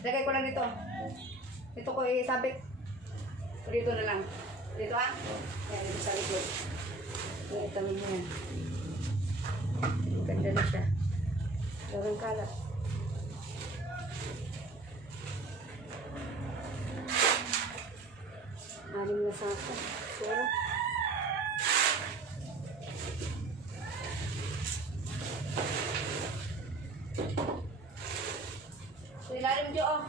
Lagay ko lang dito. Ito ko isabit. Dito na lang. Dito ah. Yan, dito sa likod. Itamin mo yan. Ganda na siya. Darang kalat. Anim na sako. Pero so, ilalim dyo oh.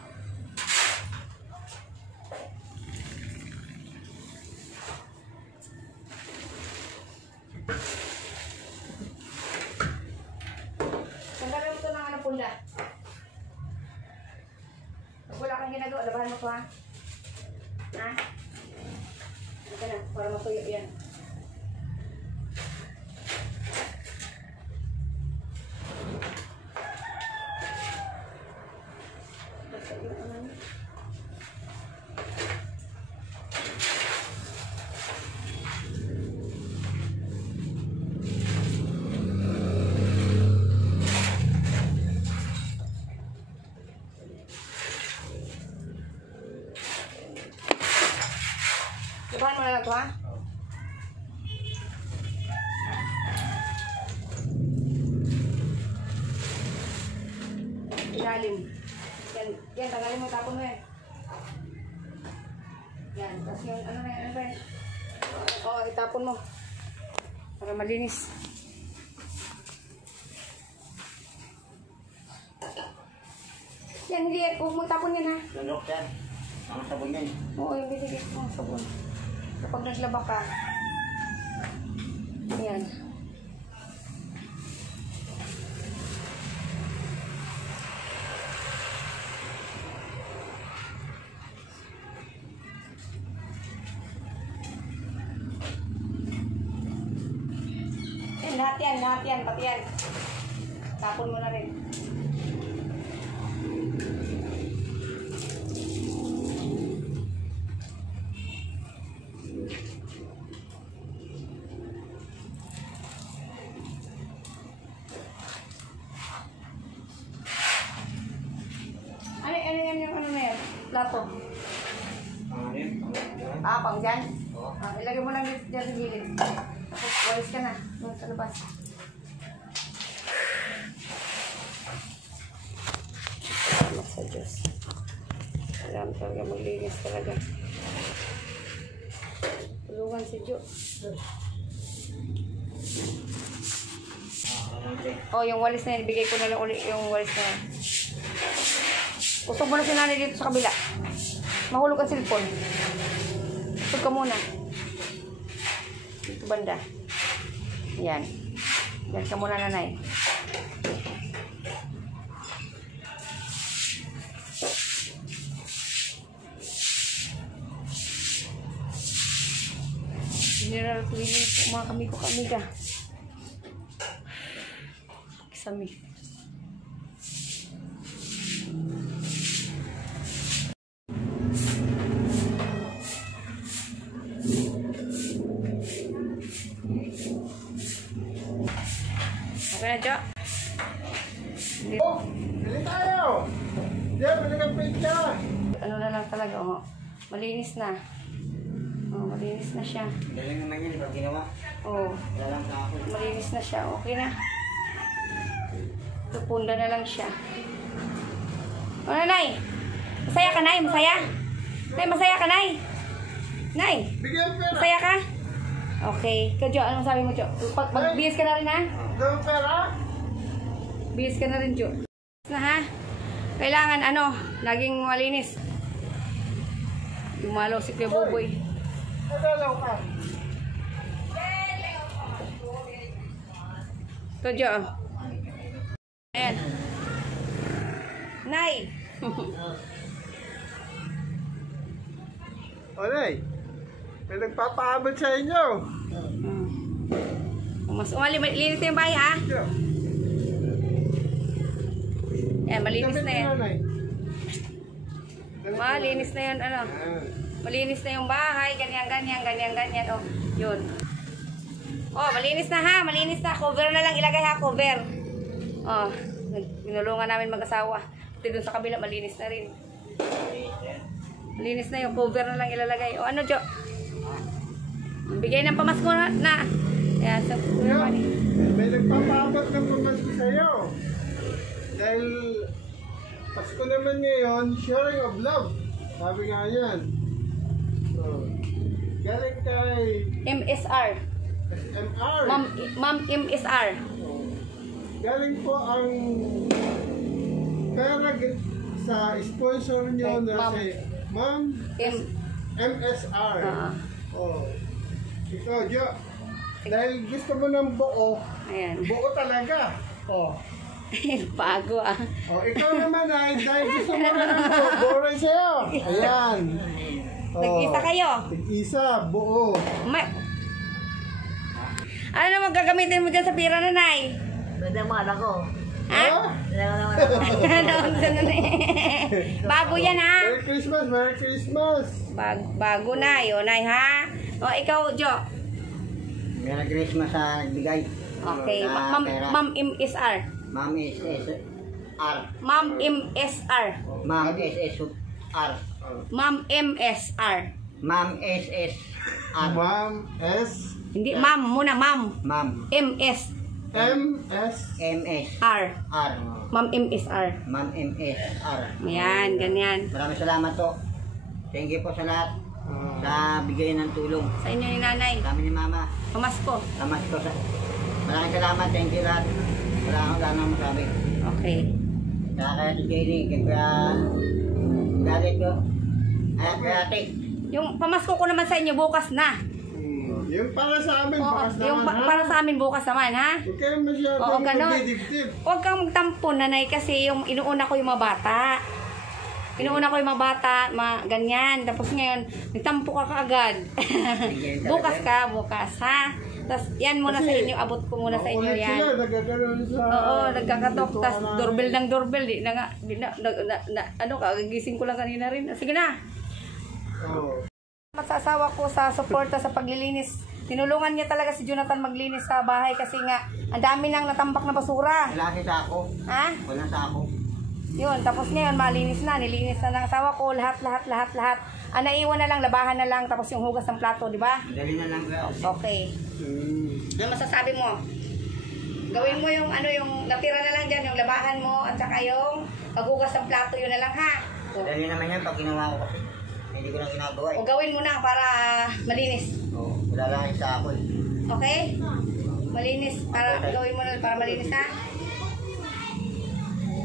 Tanggalin mo ito ng pula. Pag wala kang ginagawa, labahan mo ito ha. Ha? Ito na, para matuyo yan. Basta yung ano. Labahan mo na lang ito ha. Ilalim. Yan, tagalin mo, tapon mo yan. Yan, tapos yung ano na yan, ano ba yan? Oo, itapon mo. Para malinis. Yan, hindi yan. Huwag mo tapon yan ha. Lulok yan. Ang sabon yan. Oo, yung bisigit mo sabon. Kapag naglaba ka. Yan. Lahat yan, pati yan. Tapon mo na rin. Ano yan yung ano na yan? Plato. Pang dyan? Ilagay mo lang dyan sa gilid. Tapos walis ka na. Doon sa labas. Salamat sa Diyos. Alam talaga maglinis talaga. Tulungan si Diyos. Oh, yung walis na yan. Ibigay ko na lang ulit yung walis na yan. Usog mo na si nanay dito sa kabila. Mahulog ang cellphone. Usog ka muna. Dito banda. Yan. Yan ka muna nanay. General cleaning po mga kamigo-kamiga. Kisami. Okay na, Jo? Oh! Dali tayo! Diyan, maligapit ka! Ano na lang talaga, oh. Malinis na. Oh, malinis na siya. Galing naman yun pag ginawa. Oh, Wala lang sa ako. malinis na siya. Okay na. Tupunda na lang siya. O, nanay? Masaya ka, nay? Masaya? Nay, masaya ka, nay? Nay? Bigyan pera! Masaya ka? Okay. Ikaw, Jo, anong sabi mo, Jo? Magbihis ka na rin, ha? Daw pera? Bihis ka na rin, Jo. Na, ha? Kailangan, ano, laging malinis. Dumalo si Kuya Buboy. Nadalaw ka. Ito, Jo. Ayan. Nay! Olay, may nagpapaabot sa inyo. Mas malinis na yung bahay, ha? Ayan, malinis na yan. Malinis na yun, ano. Malinis na yung bahay, ganyan, oh. Yun. Oh, malinis na ha, malinis na. Cover na lang ilagay ha, cover. Oh, binulungan namin mag-asawa. Doon sa kabila, malinis na rin. Malinis na yung cover na lang ilalagay. O ano, Jo? Bigay ng pamasko na. Ayan, so, Ayan, may nagpapaabot ng pamasko sa'yo. Dahil Pasko naman ngayon, sharing of love. Sabi nga yan. So, galing kay MSR. SMR. Ma'am MSR. Galing po ang pera sa sponsor nyo Kay na Ma'am. si Ma'am MSR. Oh. Ito, Jo. Dahil gusto mo ng buo, Ayan. buo talaga. Oh. Bago ah. Oh, ikaw naman ay dahil gusto mo na ng buo, buo rin sa'yo. Ayan. Nag-isa kayo. Nag-isa, buo. Ano naman gagamitin mo dyan sa pira, nanay? Pwede mo anak ko. Ha? Bago yan ha? Merry Christmas, Merry Christmas. Bago na yun, nay ha? O ikaw, Jo. Merry Christmas sa nagbigay. Okay. Ah, pera. Ma'am MSR. Ma'am SSR. Ma'am MSR. Ma'am SSR. Ma'am MSR. Ma'am SSR. Ma'am S. Hindi, ma'am muna, ma'am. Ma'am MS. MS. MSR. R. Ma'am MSR. Ma'am MSR. Ayan, ganyan. Maraming salamat po. Thank you po sa lahat. Sa bigay ng tulong. Sa inyo ni nanay. Kami ni Mama. Pamasko. Salamat po sa... Maraming salamat. Thank you lahat. Wala nang masabi. Okay. Kaya si Jenny, kaya... Galit ko. Kaya ate. Yung pamasko ko naman sa inyo bukas na. Yung para sa amin, Oo, bukas yung naman, ha? para sa amin bukas naman, ha? Huwag kayo masyadong Oo, ganon. magdidibdib. Huwag kang magtampo, nanay, kasi yung inuuna ko yung mga bata. Inuuna ko yung mga bata, ganyan. Tapos ngayon, nagtampo ka kaagad. bukas ka, bukas, ha? Tapos yan muna sa inyo, abot ko muna sa inyo Ulit yan. sila, nagkakaroon sa... Oo, nagkakatok. Tapos Ito, doorbell ng doorbell. Di na nga, ano, kagigising ko lang kanina rin. Sige na. Oo. Sa asawa ko sa suporta sa paglilinis. Tinulungan niya talaga si Jonathan maglinis sa bahay kasi nga ang dami nang natambak na basura. Wala si Sako. Ha? Wala Sako. Yun, tapos ngayon malinis na, nilinis na ng asawa ko, lahat. Ang naiwan na lang, labahan na lang, tapos yung hugas ng plato, di ba? Dali na lang kayo. Okay. Ano masasabi mo? Gawin mo yung ano, yung natira na lang dyan, yung labahan mo, at saka yung paghugas ng plato, yun na lang ha. Dali naman yan pag ginawa ko kasi. Hindi ko lang ginagawa eh. O gawin mo na para malinis. Oo, wala lang yung Sako eh. Okay? Malinis, para gawin mo na para malinis ha.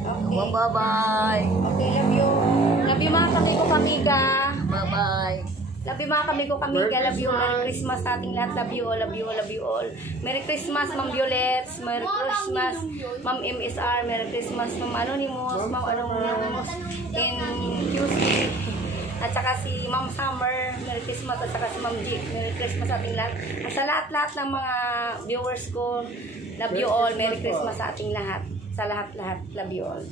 Okay. Bye-bye. Okay, love you. Love you mga kamigo kamiga. Bye-bye. Love you mga kamigo kamiga. Merry Love you. Merry Christmas. Christmas sa ating lahat. Love you all, love you all, love you all. Merry Christmas, Ma'am Violet. Merry Christmas, Ma'am MSR. Merry Christmas, Ma'am Anonymous. Ma'am Anonymous. And QC. At saka si Ma'am Summer. Merry Christmas. At saka si Ma'am G. Merry Christmas sa ating lahat. At sa lahat-lahat ng mga viewers ko, love you all. Merry Christmas sa ating lahat. Sa lahat-lahat, love you all.